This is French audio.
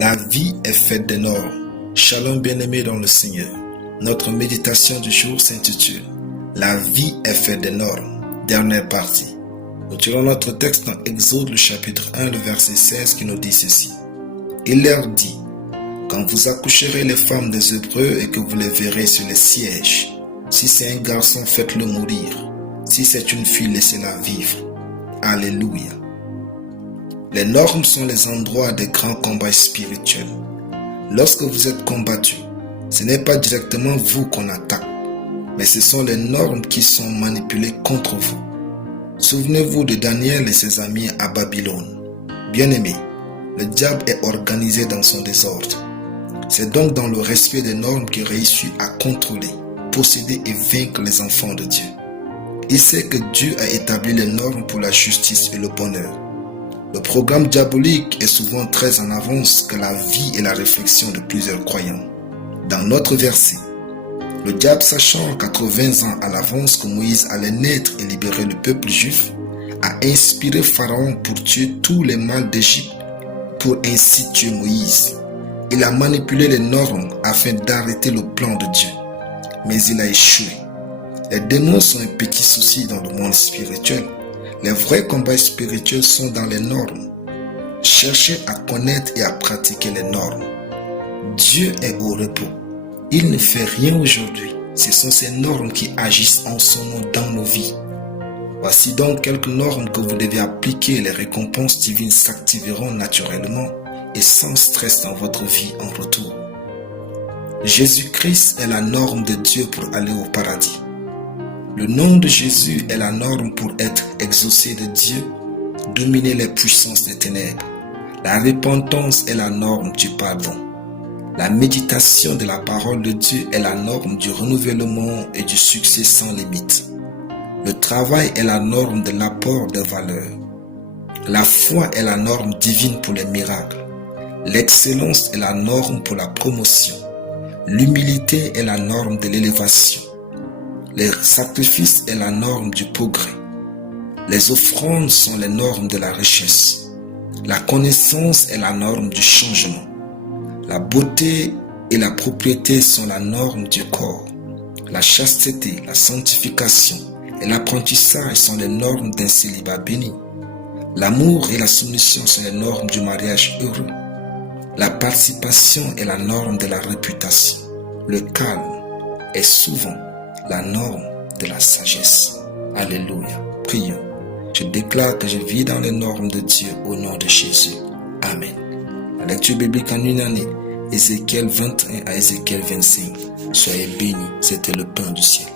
La vie est faite de normes. Shalom bien-aimés dans le Seigneur. Notre méditation du jour s'intitule « La vie est faite de normes ». Dernière partie. Nous tirons notre texte dans Exode, le chapitre 1, le verset 16 qui nous dit ceci. Il leur dit, quand vous accoucherez les femmes des Hébreux et que vous les verrez sur les sièges, si c'est un garçon, faites-le mourir. Si c'est une fille, laissez-la vivre. Alléluia. Les normes sont les endroits des grands combats spirituels. Lorsque vous êtes combattu, ce n'est pas directement vous qu'on attaque, mais ce sont les normes qui sont manipulées contre vous. Souvenez-vous de Daniel et ses amis à Babylone. Bien-aimés, le diable est organisé dans son désordre. C'est donc dans le respect des normes qu'il réussit à contrôler, posséder et vaincre les enfants de Dieu. Il sait que Dieu a établi les normes pour la justice et le bonheur. Le programme diabolique est souvent très en avance que la vie et la réflexion de plusieurs croyants. Dans notre verset, le diable, sachant 80 ans à l'avance que Moïse allait naître et libérer le peuple juif, a inspiré Pharaon pour tuer tous les mâles d'Égypte, pour ainsi tuer Moïse. Il a manipulé les normes afin d'arrêter le plan de Dieu, mais il a échoué. Les démons sont un petit souci dans le monde spirituel. Les vrais combats spirituels sont dans les normes. Cherchez à connaître et à pratiquer les normes. Dieu est au repos. Il ne fait rien aujourd'hui. Ce sont ces normes qui agissent en son nom dans nos vies. Voici donc quelques normes que vous devez appliquer. Les récompenses divines s'activeront naturellement et sans stress dans votre vie en retour. Jésus-Christ est la norme de Dieu pour aller au paradis. Le nom de Jésus est la norme pour être exaucé de Dieu, dominer les puissances des ténèbres. La repentance est la norme du pardon. La méditation de la parole de Dieu est la norme du renouvellement et du succès sans limite. Le travail est la norme de l'apport de valeur. La foi est la norme divine pour les miracles. L'excellence est la norme pour la promotion. L'humilité est la norme de l'élévation. Les sacrifices est la norme du progrès. Les offrandes sont les normes de la richesse. La connaissance est la norme du changement. La beauté et la propriété sont la norme du corps. La chasteté, la sanctification et l'apprentissage sont les normes d'un célibat béni. L'amour et la soumission sont les normes du mariage heureux. La participation est la norme de la réputation. Le calme est souvent la norme de la sagesse. Alléluia. Prions. Je déclare que je vis dans les normes de Dieu au nom de Jésus. Amen. La lecture biblique en une année, Ézéchiel 21 à Ézéchiel 25. Soyez bénis, c'était le pain du ciel.